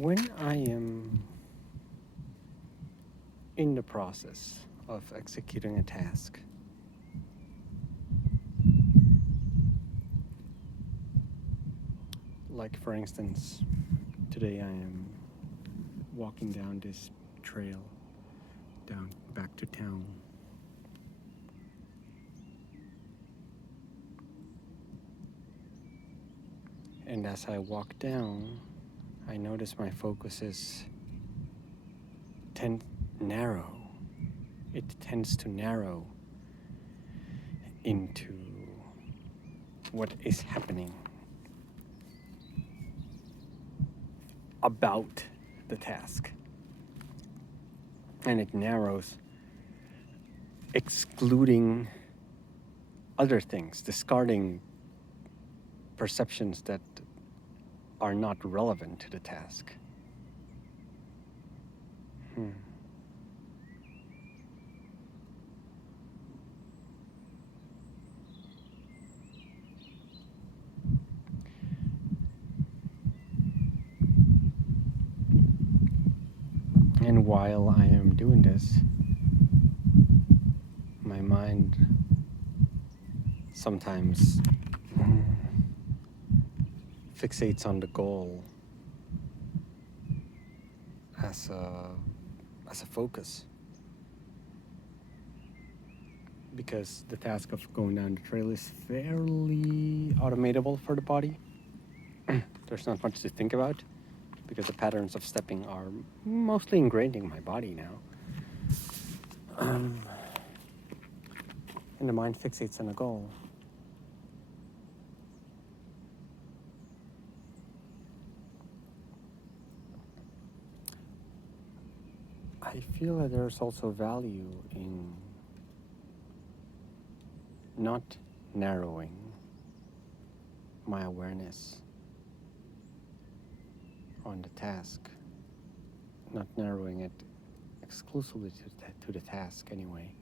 When I am in the process of executing a task, like for instance, today I am walking down this trail down back to town. And as I walk down, I notice my focus is narrow. It tends to narrow into what is happening about the task. And it narrows, excluding other things, discarding perceptions that are not relevant to the task. And while I am doing this, my mind sometimes fixates on the goal as a focus, because the task of going down the trail is fairly automatable for the body. There's not much to think about because the patterns of stepping are mostly ingrained in my body now. And the mind fixates on a goal. I feel that there's also value in not narrowing my awareness on the task, not narrowing it exclusively to the task anyway.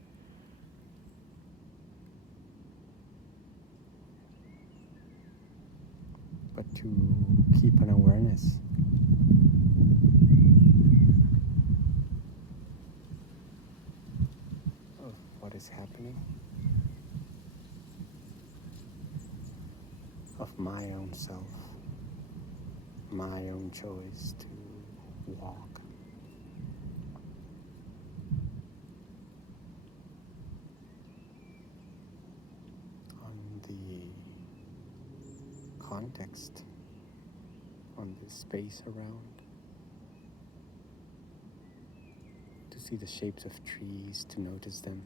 But to keep an awareness of what is happening, of my own self, my own choice to walk. On the context, on the space around, to see the shapes of trees, to notice them.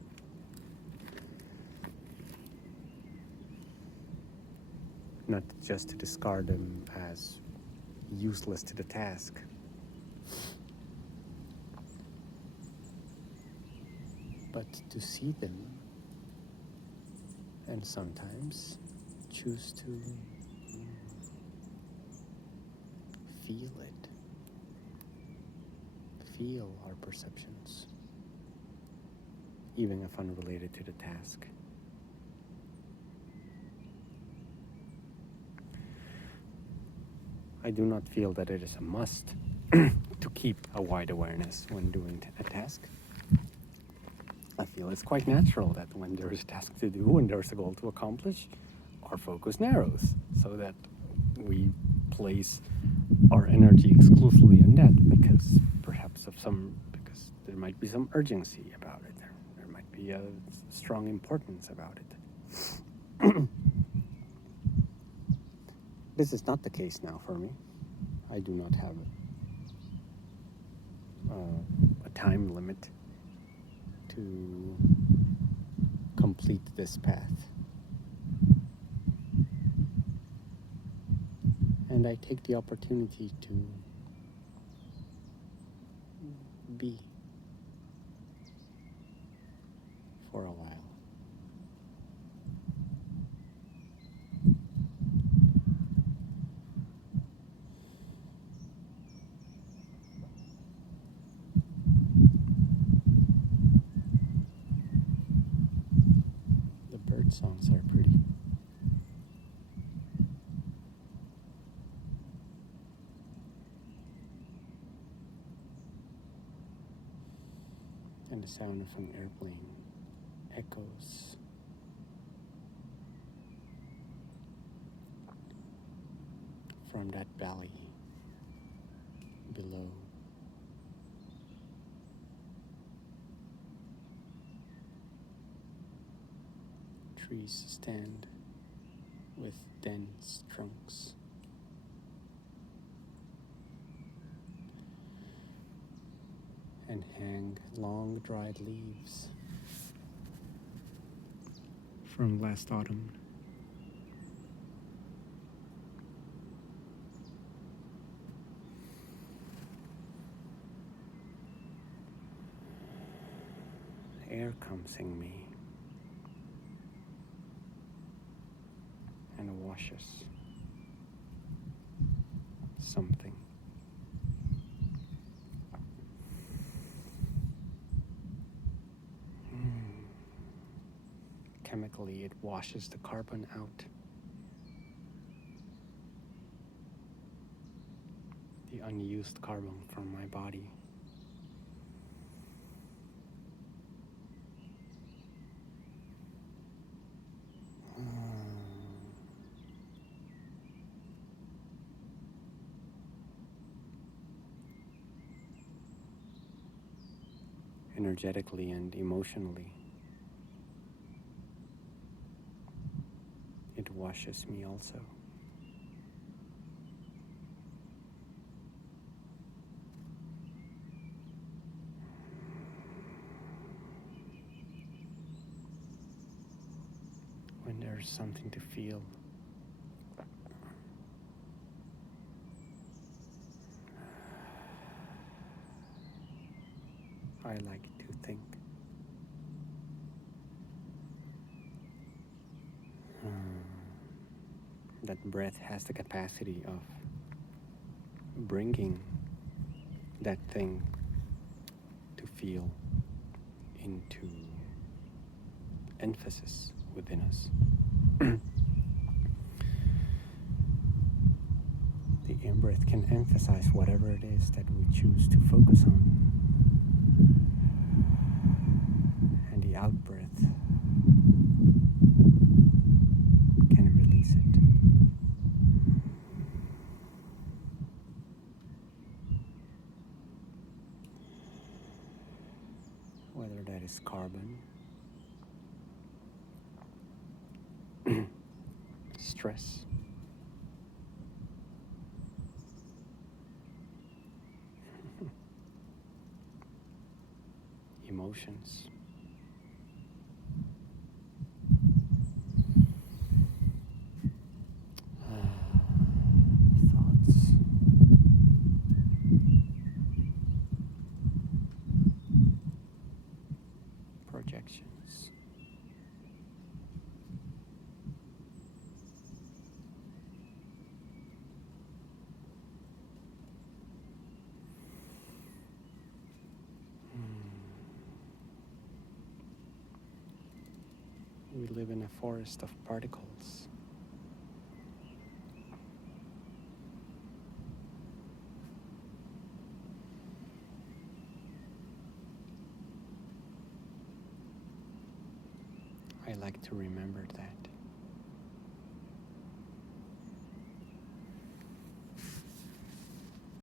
Not just to discard them as useless to the task. But to see them and sometimes choose to feel it. Feel our perceptions, even if unrelated to the task. I do not feel that it is a must to keep a wide awareness when doing a task. I feel it's quite natural that when there is a task to do, when there's a goal to accomplish, our focus narrows so that we place our energy exclusively on that because there might be some urgency about it. There might be a strong importance about it. This is not the case now for me. I do not have a time limit to complete this path. And I take the opportunity to be for a while. The bird songs are pretty. and the sound of an airplane echoes from that valley below. Trees stand with dense trunks. And hang long dried leaves from last autumn. Air comes in me and washes something. Chemically, it washes the carbon out. The unused carbon from my body. Energetically and emotionally, it washes me also. When there's something to feel, I like to think. That breath has the capacity of bringing that thing to feel into emphasis within us. The in-breath can emphasize whatever it is that we choose to focus on. And the out-breath can release it. Whether that is carbon, stress, emotions, thoughts, projections. We live in a forest of particles. I like to remember that.